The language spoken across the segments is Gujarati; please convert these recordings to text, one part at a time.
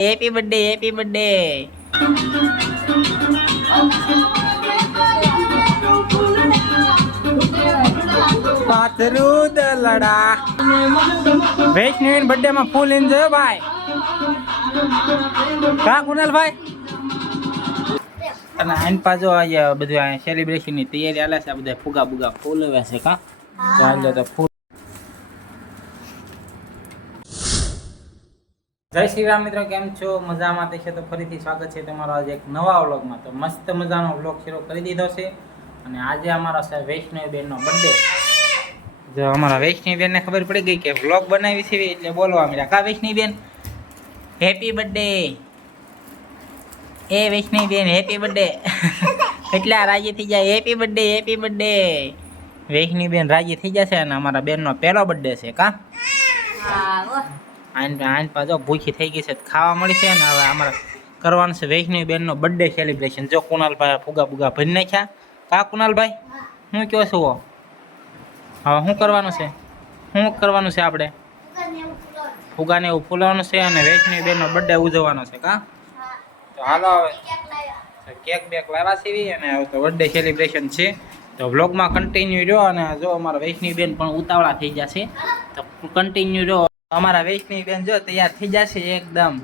હેપી બર્થડે હેપી બર્થડે પાથરું દલડા વૈષ્ણવી બર્થડે માં ફૂલ એન્જોય ભાઈ કા કુનાલભાઈ અને આઈન પાછો અહીંયા બધું સેલિબ્રેશન ની તૈયારી આલે છે બધા ફુગા બુગા ફૂલ આવે છે કા ચાલો તો ફૂલ જય શ્રી રામ મિત્રો કેમ છો મજામાં છે તો ફરીથી સ્વાગત છે તમારો આજે એક નવા વ્લોગમાં તો મસ્ત મજાનો વ્લોગ શરૂ કરી દીધો છે અને આજે અમારો છે વૈષ્ણવી બેનનો બર્થડે જો અમારા વૈષ્ણવી બેનને ખબર પડી ગઈ કે વ્લોગ બનાવી છે એટલે બોલવા મળ્યા કા વૈષ્ણવી બેન હેપી બર્થડે એ વૈષ્ણવી બેન હેપી બર્થડે એટલા રાજી થઈ જાય હેપી બર્થડે વૈષ્ણવી બેન રાજી થઈ જશે અને અમારા બેનનો પહેલો બર્થડે છે કા આન પાછો ભૂખી થઈ ગઈ છે ખાવા મળી છે ને હવે અમારે કરવાનું છે વૈષ્ણવી બેનનો બર્થડે સેલિબ્રેશન જો કુનાલભાઈ ફુગા ફુગા ભરી નાખ્યા કા કુનાલભાઈ હું કહો છો હવે શું કરવાનું છે આપણે ફુગાને એવું ફૂલવાનું છે અને વૈષ્ણવી બેનનો બર્થડે ઉજવવાનો છે કા તો હાલો હવે કેક બેક લાવ્યા છે અને હવે તો બર્થડે સેલિબ્રેશન છે તો વ્લોગમાં કન્ટિન્યુ રહ્યો અને જો અમારા વૈષ્ણવી બેન પણ ઉતાવળા થઈ જશે તો કન્ટિન્યુ રહ્યો અમારા વૈષ્ણવી બેન જો તૈયાર થઈ જશે એકદમ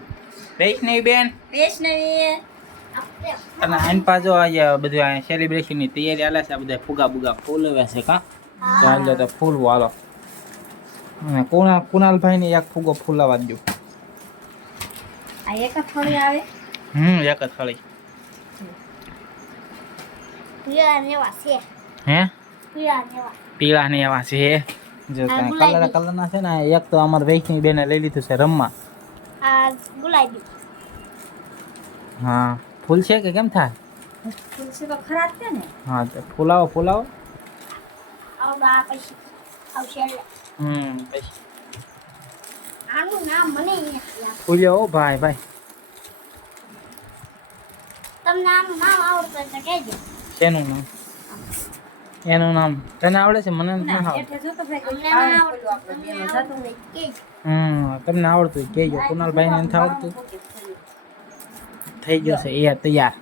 વૈષ્ણવી બેન અને આઈન પાછો અહીંયા બધું સેલિબ્રેશન ની તૈયારી આલે છે બધા ફુગા બુગા ફૂલ આવે છે કા ચાલો તો ફૂલ વાલો અને કુનાલભાઈ ને એક ફુગો ફૂલાવા દો આ એક થોડી આવે એક જ થાળી પીળા નેવા છે હે પીળા નેવા પીળા ને એવા છે જો કલર ના છે ને એક તો અમાર વૈષ્ણવી બેને લઈ લીધું છે રમવા આ ગુલાબી હા ફૂલ છે કે કેમ થાય ફૂલ છે તો ખરાબ છે ને હા તો ફૂલાવો આવડા પછી આવશે પછી આનું નામ મને નથી ફૂલ્યો ભાઈ તમને આનું નામ આવડતું હોય તો કહેજો શેનું નામ એનું નામ તને આવડે છે મને નથી આવડતું એટલે જો તો ભાઈ તમને ના આવડતું આપણે બેનો જતું હોય કહેજો તમને આવડતું હોય કહેજો કુનાલભાઈ ને નથી આવડતું થઈ ગયો છે એ તૈયાર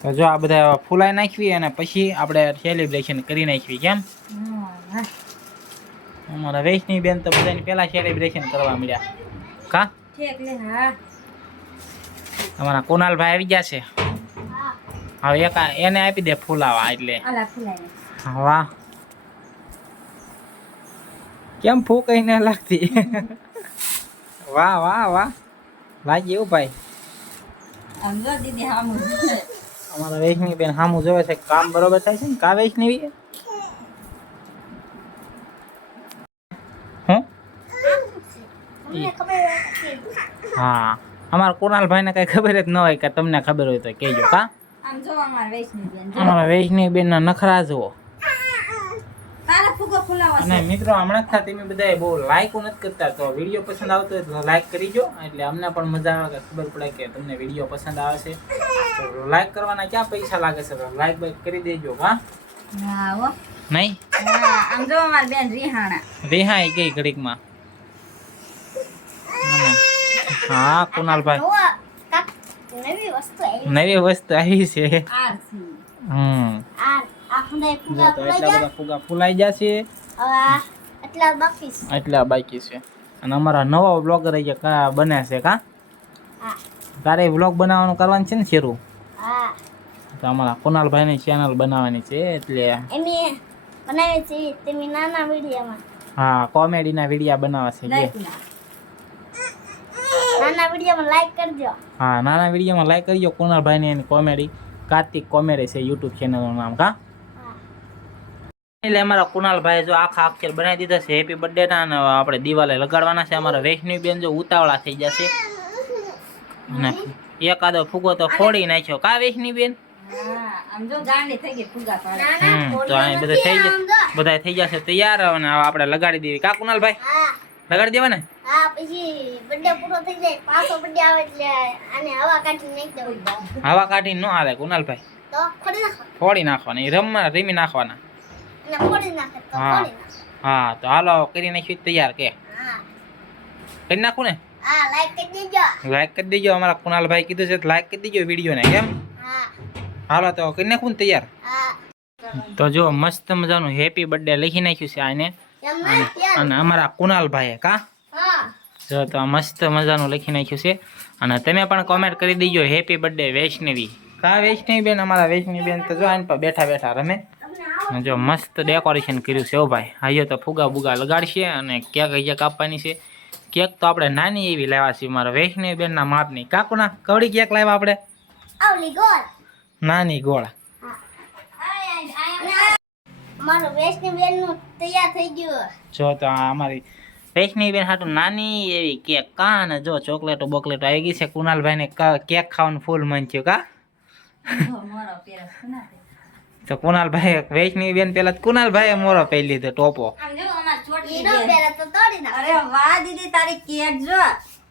તો જો આ બધા ફૂલાઈ નાખવી અને પછી આપણે સેલિબ્રેશન કરી નાખવી કેમ અમારા વૈષ્ણવી બેન તો બધાની પહેલા સેલિબ્રેશન કરવા મળ્યા કા ઠીક લે હા અમારા કુનાલભાઈ આવી ગયા છે હવે એક એને આપી દે ફૂલાવા એટલે આલા ફૂલાય વાહ કેમ ફૂ કઈ ના લાગતી વાહ લાગી એવું ભાઈ આમ જો દીદી હામું અમારા વૈષ્ણવી બેન સામું જોવે છે કામ બરોબર થાય છે ને કા વૈષ્ણવી તમને ખબર હોય તો કહેજો હા અમારા કુનાલભાઈ ને કઈ ખબર જ ન હોય કે તમને ખબર હોય તો કહેજો કા આમ જો અમાર વૈષ્ણવી બેન અમારા વૈષ્ણવી બેન ના નખરા જુઓ તારા ફુગો ફૂલાવા અને મિત્રો હમણાં જ તમે બધા બહુ લાઈકો નથી કરતા તો વિડીયો પસંદ આવતો હોય તો લાઈક કરીજો એટલે અમને પણ મજા આવે કે ખબર પડે કે તમને વિડીયો પસંદ આવે છે તો લાઈક કરવાના ક્યાં પૈસા લાગે છે તો લાઈક બાઈક કરી દેજો હા હા હો નહીં આમ જો અમાર બેન રિહાણા રિહાઈ ગઈ ઘડીકમાં હા કુનાલભાઈ નવી વસ્તુ નવી વસ્તુ આવી છે આરસી આ ફુગાઈ જો તો એટલા બધા ફુગા ફૂલાઈ જશે એટલા બાકી છે અને અમારા નવા બ્લોગર અહીંયા બને છે કા તારે વ્લોગ બનાવવાનું કરવાનું છે ને શરૂ તો અમારા કુનાલભાઈની ચેનલ બનાવવાની છે એટલે હા કોમેડીના વિડીયા બનાવે છે હા નાના વિડીયોમાં લાઈક કરજો કુનાલભાઈની એની કોમેડી કાર્તિક કોમેડી છે યુટ્યુબ ચેનલનું નામ કા એટલે અમારા કુનાલભાઈ જો આખા અક્ષર બનાવી દીધા છે હેપી બર્થડે ના અને આપણે દિવાલે લગાડવાના છે અમારા વૈષ્ણવી બેન જો ઉતાવળા થઈ જશે અને એકાદો ફુગો તો ફોડી નાખ્યો કા વૈષ્ણવી બેન તો અહીં બધા થઈ જશે તૈયાર અને આપણે લગાડી દેવી કા કુનાલભાઈ લગાડી દેવા ને હવા કાઢી ન હાલે કુનાલભાઈ ફોડી નાખવાના રમી નાખવાના હા તો હાલો કરી નાખ્યું તૈયાર કે કરી નાખું ને હા લાઈક કરી દેજો. લાઈક કરી દેજો. અમારા કુનાલભાઈ કીધું છે લાઈક કરી દેજો વિડીયોને, કેમ? હા હાલો તો કરી નાખું ને તૈયાર. હા તો જો મસ્ત મજાનું હેપી બર્થડે લખી નાખ્યું છે આને, અને અમારા કુનાલભાઈએ કા હા જો તો મસ્ત મજાનું લખી નાખ્યું છે. અને તમે પણ કોમેન્ટ કરી દેજો હેપી બર્થડે વૈષ્ણવી. કા વૈષ્ણવી બેન? અમારા વૈષ્ણવી બેન તો જો આને પર બેઠા બેઠા રમે. અને જો મસ્ત ડેકોરેશન કર્યું છે. ઓ ભાઈ હાઈયો તો ફુગા બુગા લગાડશે અને કેક અહીંયા કાપવાની છે. કેક તો આપણે નાની એવી લાવ્યા છીએ મારા વૈષ્ણવી બેનના માપની. કાકુના કવડી કેક લાવ્યા આપણે? આવલી ગોળ. નાની ગોળ. મારું વૈષ્ણવી બેન નું તૈયાર થઈ ગયું. જો તો આ અમારી વૈષ્ણવી બેન હાટું નાની એવી કેક કા, ને જો ચોકલેટો બોકલેટો આવી ગઈ છે. કુનાલભાઈને કેક ખાવાનું ફૂલ મન થયું કા. તો કુનાલભાઈ વૈષ્ણવી બેન પેલા કુનાલભાઈએ મોરો પહેરી લીધો ટોપો.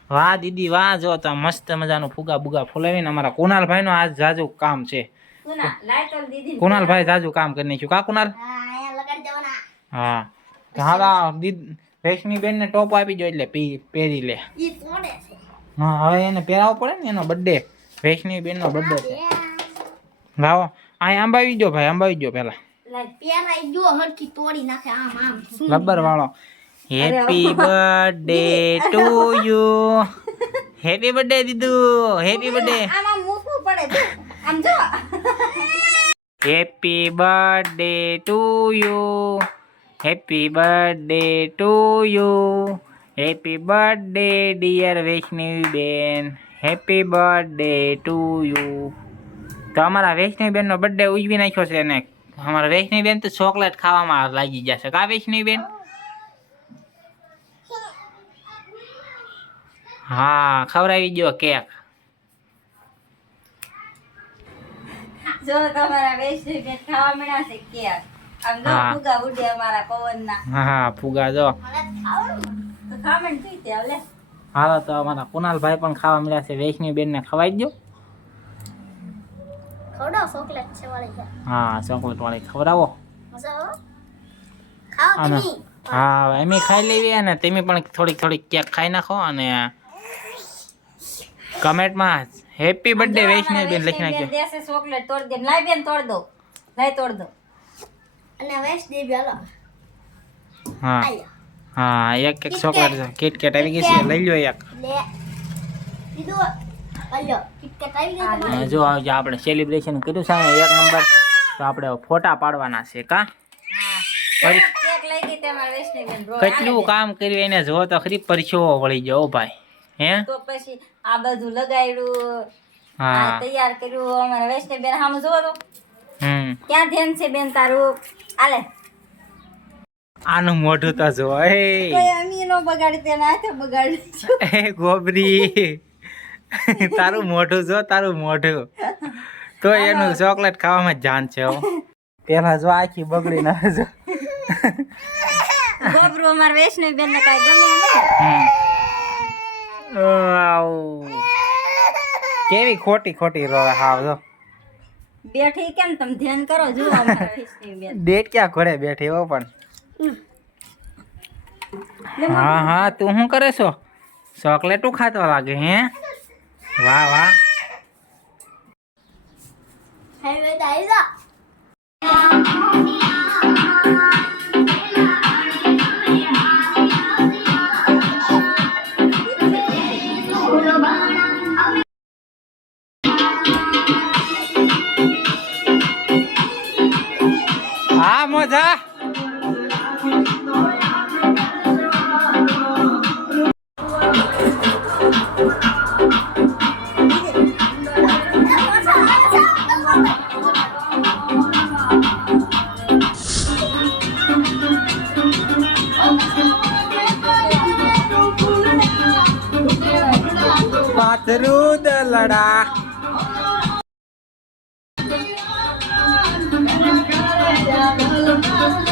વાહ દીદી વાહ. જો તો મસ્ત મજાનું ફુગા બુગા ફૂલાવીને અમારા કુનાલભાઈ નું આજ જાજુ કામ છે. કુનાલભાઈ જાજુ કામ કરી નાખ્યું કા કુનાલ? હા તો હાલા વૈષ્ણવી બેન ને ટોપો આપી દો એટલે પહેરી લે. હા હવે એને પહેરાવવો પડે ને, એનો બર્થડે, વૈષ્ણવી બેન નો બર્થડે છે. લાવો અહીં આંબાવી દો ભાઈ, આંબાવી દો પેલા. રબર વાળો. Happy birthday to you. Happy birthday દીદુ. Happy birthday. Happy birthday to you. Happy birthday to you. Happy birthday dear Vaishnavi બેન. Happy birthday to you. તો અમારા વૈષ્ણવી બેનનો બર્થડે ઉજવી નાખ્યો છે ને અમારા વૈષ્ણવી બેન તો ચોકલેટ ખાવામાં લાગી જશે કા વૈષ્ણવી બેન? હા ખવડાવી દો કેક. જો તમારા વૈષ્ણવી બેન ખાવા મળ્યા છે કેક. આમ જો હા. ફુગા ઉડે અમારા પવનના. હા ફુગા જો. તો ખામણ થઈ ત્યાં લે. હાલો તો અમારા કુનાલભાઈ પણ ખાવા મળ્યા છે. વૈષ્ણવી બેનને ખવાઈ દો. ચોકલેટ છે વાળી. હા ચોકલેટ વાળી ખવડાવો. મજા આવે? ખાઓ અને તમે. હા એમ ખાઈ લેવી અને તમે પણ થોડીક થોડીક કેક ખાઈ નાખો અને કમેન્ટમાં હેપી બર્થડે વૈષ્ણવી બેન લખી નાખજો. દેશે ચોકલેટ તોડ દે. લાઈ બેન તોડ દો. લાઈ તોડ દો. અને વૈષ્ણવી બેન હા આયા. હા એક એક ચોકલેટ કિટકેટ આવી ગઈ છે, લઈ લો એક. લે દીધું. અલ્યો કિટકેટ આવી ગઈ તમારે. અને જો આજે આપણે સેલિબ્રેશન કર્યું છે ને 1 નંબર, તો આપણે ફોટા પાડવાના છે કા. કેક લઈ ગઈ તમારા વૈષ્ણવી બેન. કેટલું કામ કર્યું એને જો તો ખરી પરછો વળી જાઓ ભાઈ. હે તો પછી આ બધું લગાડ્યું, હા આ તૈયાર કર્યું. અમારા વૈષ્ણવી બેન સામે જોવો તો ક્યાં ધ્યાન છે બેન તારું? આલે આનું મોઢું તો જો. એ કોઈ અમી નો બગાડી તેના હાથે બગાડી. એ ગોબરી તારું મોઢું જો, તારું મોઢું તો એનું ચોકલેટ ખાવામાં જ જાન છે. હો પેલા જો આખી બગડી ના જો. ગોબરું અમારા વૈષ્ણવી બેન ને કઈ ગમે નહીં. આવું કેવી ખોટી ખોટી રોવે હાવ જો. બેઠી કેમ તમે ધ્યાન કરો જો અમારા વૈષ્ણવી બેન. ડેટ ક્યાં ઘરે બેઠી હો પણ. હા હા તું શું કરે છો? ચોકલેટું ખાતો લાગે હે? વાહ વાહ. હાઈ આવી જા. હા મોજા. પાથરું દલડા.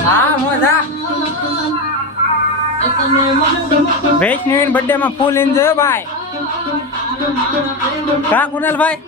હા મોજા. વૈષ્ણવી બર્થડે માં ફૂલ એન્જોય ભાઈ. કા કુનાલભાઈ?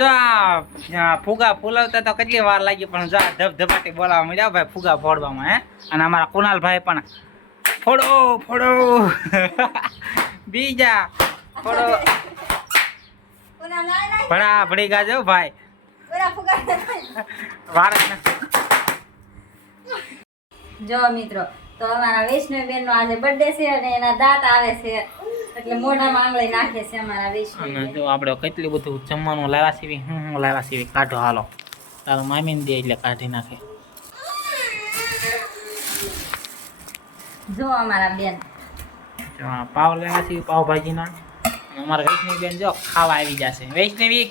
જો આ ફુગા ફૂલાવતા તો કેટલી વાર લાગી પણ જો ધબધબાટી બોલાવા મળ્યા ભાઈ ફુગા ફોડવામાં હે. અને અમારા કુનાલભાઈ પણ ફોડો ફોડો બીજા ફોડો પુના ના ભડા ભડી ગાજો ભાઈ પુરા ફુગા વાળે જો મિત્રો તો અમારા વૈષ્ણવીબેન નો આજે બર્થડે છે અને એના દાંત આવે છે એટલે મોઢામાં આંગળી નાખે છે અમારા અને વૈષ્ણવી. જો આપણે કેટલું બધું જમવાનું લાવ્યા છીએ હું લાવ્યા છીએ કાઢો હાલો તારો મામીને દે એટલે કાઢી નાખે. જો અમારા બેન જો આ પાવ લેવા છીએ પાવભાજીના. અને અમારા વૈષ્ણવી બેન જો ખાવા આવી જશે. વૈષ્ણવી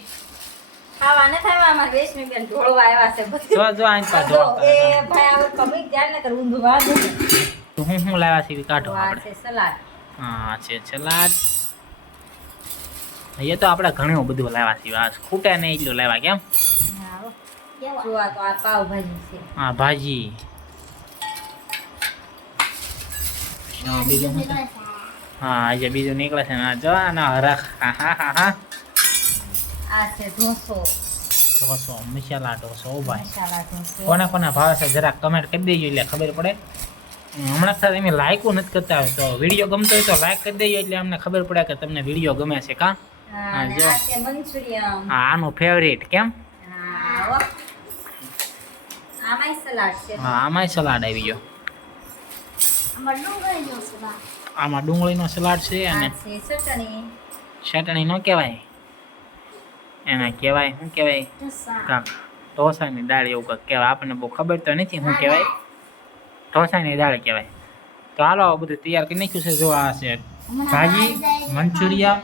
ખાવા ન થાય અમારા વૈષ્ણવીબેન ઢોળવા આવ્યા છે બધું. જો જો આઈ પાછો જો એ ભાઈ આવું કમિક જાણ ને કર ઊંધું વાગે ને. હું લાવ્યા છીએ કાઢો તો આ આપણે. છે સલાડ. હા છે સલાડ. એ તો આપણે ઘણું બધું લાવ્યા છીએ આ ખૂટે નહીં એટલું લાવ્યા કેમ. હા હો. જો આ તો આ પાવભાજી છે. હા ભાજી. બીજું શું છે? હા આજે બીજું નીકળે છે ને આ જો આના હરખ હા હા હા હા આ છે ઢોસો ઢોસો મસાલા ઢોસો ઓ ભાઈ. મસાલા ઢોસો. કોને કોને ભાવે છે જરાક કમેન્ટ કરી દેજો એટલે ખબર પડે. હમણાં સાથે એમ લાઈકો નથી કરતા હોય તો વિડીયો ગમતો હોય તો લાઈક કરી દેજો એટલે અમને ખબર પડે કે તમને વિડીયો ગમે છે કા. હા, અને જો. આ છે મંચુરિયન. હા આનું ફેવરેટ કેમ. હા હો. આમાંય સલાડ છે. હા આમાંય સલાડ આવી ગયો. અમાર ડુંગળી નો સલાડ. આમાં ડુંગળીનો સલાડ છે અને આ છે ચટણી. ચટણી નો કહેવાય એને કહેવાય શું કહેવાય ઢોસા. કાંક ઢોસાની દાળ એવું કંઈક કહેવાય આપણને બહુ ખબર તો નથી શું કહેવાય. ઢોસાની દાળ કહેવાય. તો હાલો આ બધું તૈયાર કરી નાખ્યું છે. જો આ છે ભાજી મંચુરિયન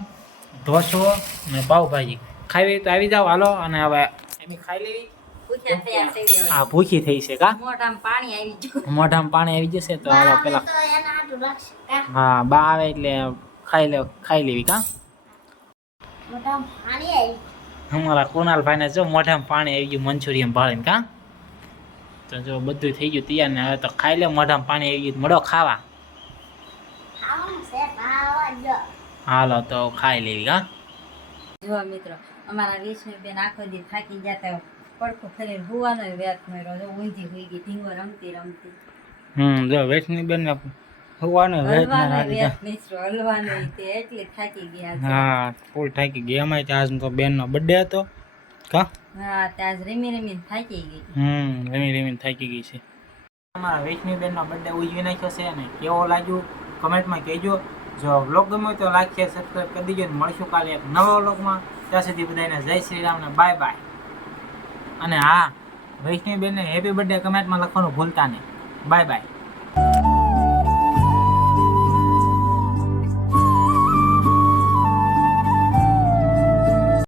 ઢોસો અને પાવભાજી. ખાવી તો આવી જાઓ હાલો અને હવે એની ખાઈ લેવી. ભૂખ્યા થયા છે હવે. આ ભૂખી થઈ છે કા મોઢામાં પાણી આવી ગયું. મોઢામાં પાણી આવી જશે તો હાલો પેલા તો એના હાટું રાખશે. હા બા આવે એટલે ખાઈ લેવી કા. મોટા પાણી આવી. અમારા કુનાલભાઈને જો મોઢામાં પાણી આવી ગયું મંચુરિયન ભાળીને કા. તો જો બધું થઈ ગયું તૈયાર ને હવે તો ખાઈ લે. મોઢામાં પાણી આવી ગયું મળો ખાવા. ખાવાનું છે ખાવા જો. હાલો તો ખાઈ લેવી કા. જો મિત્રો અમારા વિષ્ણુબેન આખો દી થાકી જતા પડખું ફરીને હુવાનો વેત માર્યો. જો ઊંધી હોઈ ગઈ ઢીંગો રમતી રમતી. જો વૈષ્ણવી બેન ને હોવાનો વેચ ના હલવાનો રાખી વેત મિત્રો હલવાનો તે એટલી થાકી ગયા છે. હા ફૂલ થાકી ગઈ. એમાંય આજ તો બેનનો બર્થડે હતો કા. હા ત્યાં જ રમી રમીને થાકી ગઈ. રમી રમીને થાકી ગઈ છે. અમારા વૈષ્ણવી બેનનો બર્થડે ઉજવી નાખ્યો છે અને કેવો લાગ્યું કમેન્ટમાં કહેજો. જો વ્લોગ ગમ્યો તો લાઈક શેર સબસ્ક્રાઈબ કરી દેજો અને મળશું કાલે એક નવા વ્લોગમાં. ત્યાં સુધી બધાને જય શ્રી રામ ને બાય બાય. અને હા વૈષ્ણવી બેનને હેપી બર્થડે કમેન્ટમાં લખવાનું ભૂલતા નહીં. Bye bye.